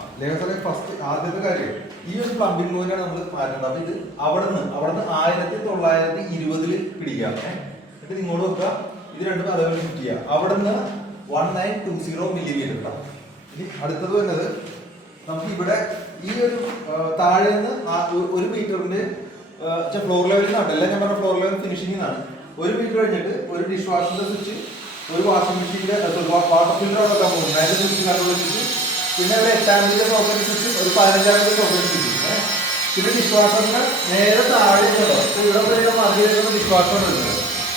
First ആദ്യത്തെ കാര്യം ഈ ഒരു പ്ലംബിംഗ് കോയിനാണ് നമ്മൾ മാറ്റേണ്ടത്. അപ്പൊ ഇത് അവിടുന്ന് 1920 പിടിക്കുക. എന്നിട്ട് ഇങ്ങോട്ട് വെക്കുക. ഇത് രണ്ടും അതേപോലെ ഫിറ്റ് ചെയ്യുക. അവിടുന്ന് 1920 മില്ലിമീറ്റർ. ഇനി അടുത്തത് വരുന്നത് നമുക്ക് ഇവിടെ ഈ ഒരു താഴെ നിന്ന് 1 മീറ്ററിന്റെ ഫ്ലോർ ലെവലിൽ നിന്നാണ്. എല്ലാം ഞാൻ പറഞ്ഞ ഫ്ലോർ ലെവൽ ഫിനിഷിംഗ് എന്നാണ്. 1 മീറ്റർ കഴിഞ്ഞിട്ട് ഒരു ഡിഷ് വാഷിന്റെ സ്വിച്ച്, ഒരു വാഷിംഗ് മെഷീന്റെ വാട്ടർ ഫിൽറ്റർ വെക്കാൻ പോകുന്നത്. അതിന്റെ സ്വിച്ച് കണ്ടുള്ള സ്വിച്ച്, പിന്നെ ഒരു 8 സോക്കറ്റ് സ്വിച്ചും ഒരു 15 സോക്കറ്റ് സ്വിച്ചും. പിന്നെ ഡിഷ് വാഷറിന് നേരെ താഴെ ഇവിടെ മാർക്ക് ചെയ്തിട്ടുള്ള ഡിഷ് വാഷർ ഉണ്ട്.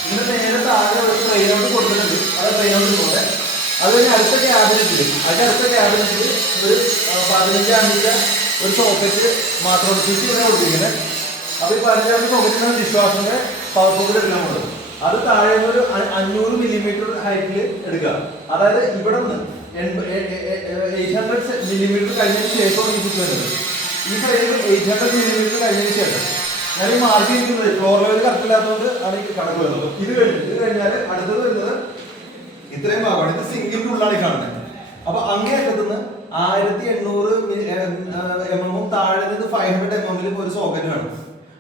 ഇതിന് നേരെ താഴെ ഒരു ട്രെയിനോട് കൊടുത്തിട്ടുണ്ട്. അത് ട്രെയിനോട് പോലെ അത് കഴിഞ്ഞ് അടുത്ത ക്യാബിനറ്റിൽ ഒരു 15 ഒരു സോക്കറ്റ് മാത്രം സ്വിച്ച് ഇവിടെ കൊടുത്തിരിക്കുന്നത്. അപ്പൊ ഈ 15 സോക്കറ്റിനാണ് ഡിഷ് വാഷറിന്റെ പവർ സോക്കറ്റ് എടുക്കാൻ പോകുന്നത്. അത് താഴെ ഒരു 500 മില്ലിമീറ്റർ ഹൈറ്റിൽ എടുക്കുക. അതായത് ഇവിടെ നിന്ന് 800 മില്ലിമീറ്റർ കഴിഞ്ഞതിന് ശേഷമാണ് ഈ സ്വിച്ച് വരുന്നത്. ഈ സൈഡിൽ 800 മില്ലിമീറ്റർ കഴിഞ്ഞതിന് ശേഷം ഞാൻ ഈ മാർക്ക് ചെയ്തിരിക്കുന്നത് ഫ്ലോർ ലെവൽ കറക്റ്റ് ഇല്ലാത്തതുകൊണ്ട് ആണ് ഈ കണക്ക് വരുന്നത്. ഇത് കഴിഞ്ഞാൽ അടുത്തത് വരുന്നത് ഇത്രയും ഭാഗമാണ്. ഇത് സിംഗിളിന്റെ ഉള്ളിലാണ് ഈ കാണുന്നത്. അപ്പൊ അങ്ങേയറ്റത്തുനിന്ന് 1800 mm താഴെ നിന്ന് 500 mm ഒരു സോക്കറ്റ് വേണം.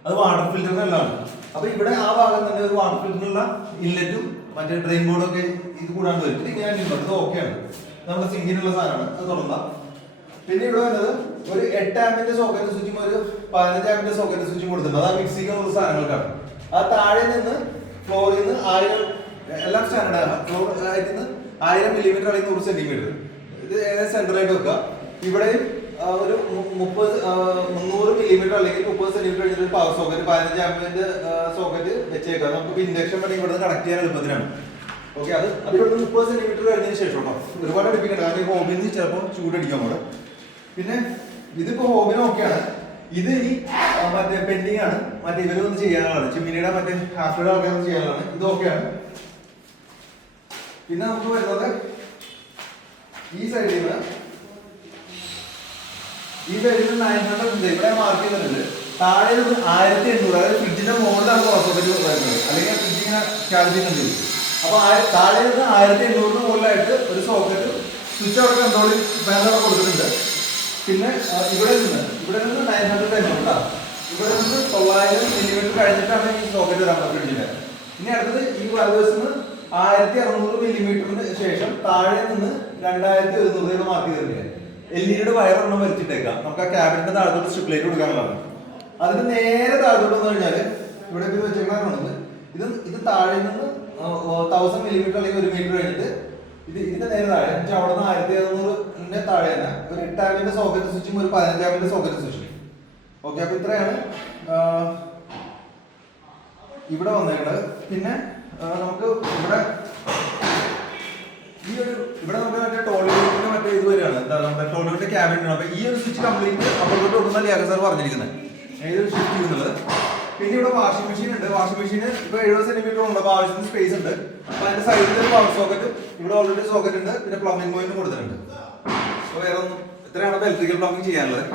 അത് വാട്ടർ ഫിൽറ്ററിനുള്ളതാണ്. അപ്പൊ ഇവിടെ ആ ഭാഗം തന്നെ ഒരു വാട്ടർ ഫിൽറ്ററിനുള്ള ഇൻലെറ്റും മറ്റേ ഡ്രെയിൻ ബോർഡും ഒക്കെ ഇത് കൂടാണ്ട് വരും. ഇത് ഇങ്ങനെ ഇത് ഓക്കെയാണ്, നമ്മുടെ സിങ്കിനുള്ള സാധനമാണ്. അത് തുടങ്ങാം. പിന്നെ ഇവിടെ വരുന്നത് ഒരു 8 ആമ്പിന്റെ സോക്കറ്റ് സ്വിച്ചും ഒരു 15 ആമ്പിന്റെ സോക്കറ്റ് സ്വിച്ചും കൊടുത്തിട്ടുണ്ട്. അത് മിക്സിക്കുള്ള സാധനങ്ങൾക്കാണ്. ആ താഴെ നിന്ന് ഫ്ലോറിൽ നിന്ന് 1000 എല്ലാം സ്റ്റാൻഡേർഡ് ഫ്ലോർ ആയിട്ട് 1000 മില്ലിമീറ്റർ അല്ലെങ്കിൽ 100 സെന്റിമീറ്റർ ഇത് ഏകദേശം സെന്ററായിട്ട് വെക്കുക. ഇവിടെയും ഒരു 300 മില്ലിമീറ്റർ അല്ലെങ്കിൽ 30 സെന്റിമീറ്റർ കഴിഞ്ഞിട്ട് ഒരു പവർ സോക്കറ്റ് 15 ആമ്പിന്റെ സോക്കറ്റ് വെച്ചേക്കാം. നമുക്ക് ഇൻഡക്ഷൻ വേണമെങ്കിൽ ഇവിടെ കണക്ട് ചെയ്യാൻ എളുപ്പത്തിനാണ്. ഓക്കെ, അത് ഇവിടെ 30 സെന്റിമീറ്റർ കഴിഞ്ഞതിന് ശേഷം കേട്ടോ. ഒരുപാട് അടുപ്പിക്കണ്ട, കാരണം ഹോമിൽ നിന്ന് ചിലപ്പോൾ ചൂടടിക്കാൻ പോലെ. പിന്നെ ഇതിപ്പോ ഹോമിന് ഓക്കെയാണ്. ഇത് ഇനി മറ്റേ പെൻഡിങ് ആണ്, മറ്റേ ഇവരൊന്ന് ചെയ്യാനുള്ളതാണ്. ചിമ്മിനിയുടെ മറ്റേ ഹാഫ്റ്റയുടെ ആൾക്കാരൊന്നും ചെയ്യാനുള്ളതാണ്. ഇത് ഓക്കെയാണ്. പിന്നെ നമുക്ക് വരുന്നത് ഈ സൈഡിൽ നിന്ന് 900 ഇവിടെ മാർക്ക് ചെയ്യുന്നുണ്ട്. താഴെ 1800, അതായത് ഫ്രിഡ്ജിന്റെ മുകളിലാണ് സോക്കറ്റ് വരുന്നത്. അല്ലെങ്കിൽ ഫ്രിഡ്ജ് ഇങ്ങനെ ചാർജ് ചെയ്യുന്നുണ്ട്. അപ്പൊ താഴെ 1800 മുകളിലായിട്ട് ഒരു സോക്കറ്റ് സ്വിച്ച് അവിടെ കൺട്രോൾ പാനൽ കൊടുത്തിട്ടുണ്ട്. പിന്നെ ഇവിടെ നിന്ന് 900 കേട്ടോ. ഇവിടെ നിന്ന് 900 മില്ലിമീറ്റർ കഴിഞ്ഞിട്ടാണ് ഈ സോക്കറ്റ് വരാൻ ഫ്രിഡ്ജിന്റെ. ഇനി അടുത്തത് ഈ വലതുവശത്ത് 1600 മില്ലിമീറ്ററിന് ശേഷം താഴെ നിന്ന് 2100 മാർക്ക് ചെയ്തിട്ടുണ്ട്. LED വയറൊന്നും വലിച്ചിട്ടേക്കാം. നമുക്ക് ആ ക്യാബിനറ്റിന്റെ താഴത്തോട്ട് സ്ട്രിപ്പ് ലൈറ്റ് കൊടുക്കാനുള്ളതാണ്. അതിന് നേരെ താഴത്തോട്ട് വന്നു കഴിഞ്ഞാല് ഇവിടെ ഇത് വെച്ചേക്കാറുണ്ട്. ഇത് താഴെ നിന്ന് 1000 മില്ലിമീറ്റർ അല്ലെങ്കിൽ 1 മീറ്റർ കഴിഞ്ഞിട്ട് ഇതിന്റെ നേരെ താഴെ അവിടെ നിന്ന് 1600 താഴെ തന്നെ ഒരു 8 ആമ്പിന്റെ സോക്കറ്റ് സ്വിച്ചും ഒരു 15 ആമ്പിന്റെ സോക്കറ്റ് സ്വിച്ചും. ഓക്കെ, അപ്പൊ ഇത്രയാണ് ഇവിടെ വന്നേക്കുന്നത്. പിന്നെ നമുക്ക് ഇവിടെ നമുക്ക് മറ്റേ ടോയ്ലറ്റിന്റെ മറ്റേ ഇത് വരെയാണ്. എന്താ നമ്മുടെ ടോയ്ലറ്റിന്റെ ക്യാബിനറ്റ്. അപ്പൊ ഈ ഒരു സ്വിച്ച് കംപ്ലീറ്റ് അപ്പുറത്തോട്ട് കൊടുക്കുന്ന ലിയാഖ സാർ പറഞ്ഞിരിക്കുന്നത് ഏതൊരു ഷിഫ്റ്റ് ചെയ്യുന്നത്. പിന്നെ ഇവിടെ വാഷിംഗ് മെഷീൻ ഉണ്ട്. വാഷിംഗ് മെഷീന് ഇപ്പൊ 70 സെന്റിമീറ്റർ ഉണ്ട്. അപ്പൊ ആവശ്യത്തിന് സ്പേസ് ഉണ്ട്. അപ്പൊ അതിന്റെ സൈഡിൽ ഒരു പവർ സോക്കറ്റും ഇവിടെ ഓൾറെഡി സോക്കറ്റ് ഉണ്ട്. പിന്നെ പ്ലംബിംഗ് കോയിനും കൊടുത്തിട്ടുണ്ട്. അപ്പൊ വേറെ ഒന്നും, ഇത്രയാണ് ഇലക്ട്രിക്കൽ പ്ലംബിംഗ് ചെയ്യാനുള്ളത്.